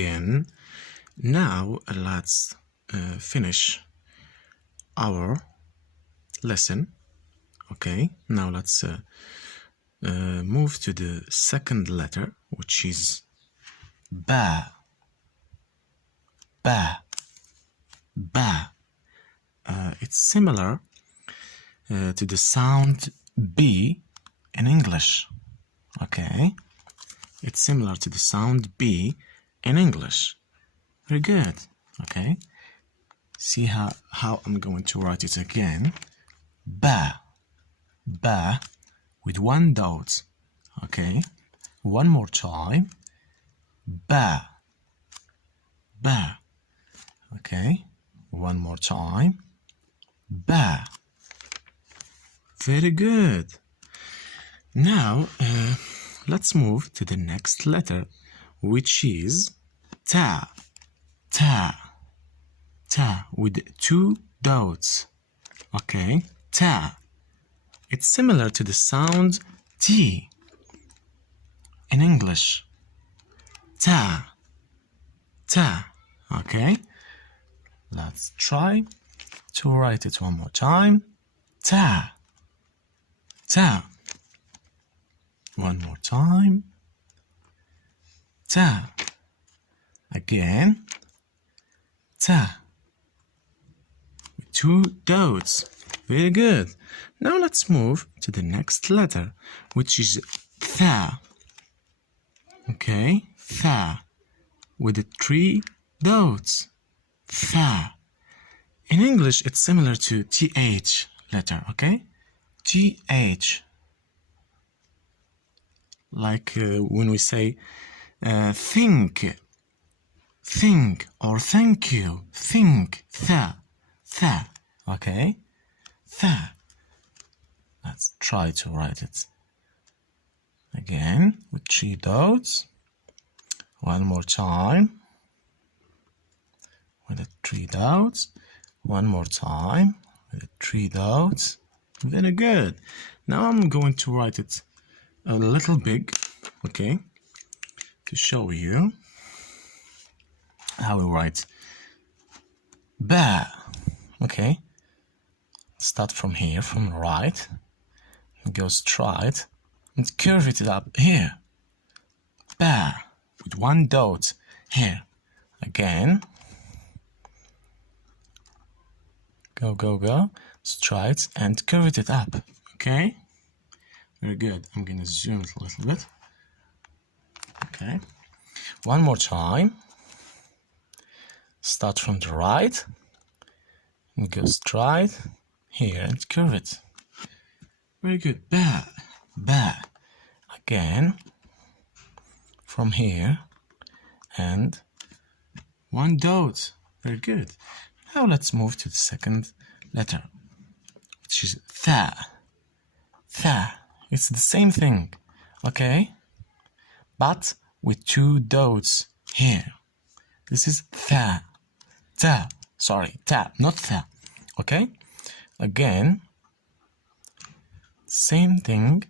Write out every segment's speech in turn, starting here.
again. Now let's finish our lesson. Okay, now let's move to the second letter, which is ba. Ba. Ba. It's similar to the sound B in English. Okay, it's similar to the sound B in English. Very good. Okay, see how I'm going to write it again. Ba. Ba with one dot. Okay, one more time. Ba. Ba. Okay, one more time. Ba. Very good. Now let's move to the next letter, which is Ta. Ta. Ta with two dots. Okay, Ta. It's similar to the sound T in English. Ta. Ta. Okay, let's try to write it one more time. Ta. Ta. One more time. Ta. Again. Ta. With two dots. Very good. Now let's move to the next letter, which is Thaa. Okay, Thaa with the three dots. Thaa. In English, it's similar to TH letter, okay? TH. Like when we say think or thank you. Think. Thaa. Thaa. Okay? Thaa. Let's try to write it again with three dots. One more time with the three dots. One more time with the three dots. Very good. Now I'm going to write it a little big, okay, to show you how we write ba. Okay, start from here, from the right, go straight and curve it up here. Ba with one dot here. Again, go straight and curve it up. Okay, very good. I'm gonna zoom it a little bit. Okay, one more time. Start from the right and go straight here and curve it. Very good. Ba. Ba. Again, from here and one dot. Very good. Now let's move to the second letter, which is Thaa. Thaa. It's the same thing, okay? But with two dots here. This is Thaa. Ta. Sorry, Ta, not Thaa. Okay? Again, same thing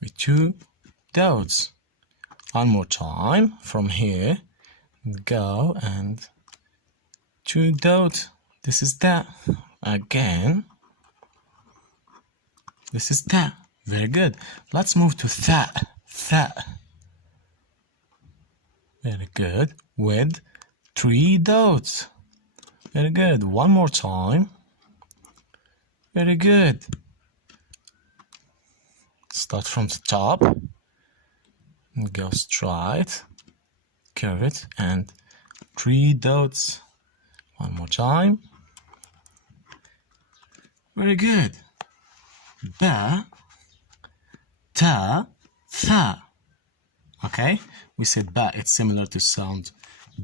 with two dots. One more time from here. Go and two dots. This is Ta. Again. This is Ta. Very good. Let's move to Thaa. Thaa. Very good. With three dots. Very good. One more time. Very good. Start from the top. And go straight. Curve it. And three dots. One more time. Very good. Ba. Ta. Thaa. Okay, we said ba, it's similar to sound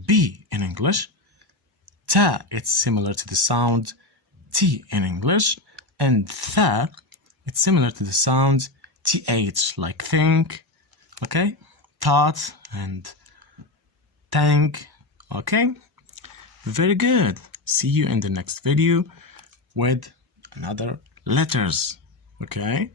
B in English. Ta, it's similar to the sound T in English. And Thaa, it's similar to the sound TH, like think, okay? Thought and thank, okay? Very good. See you in the next video with another letters, okay?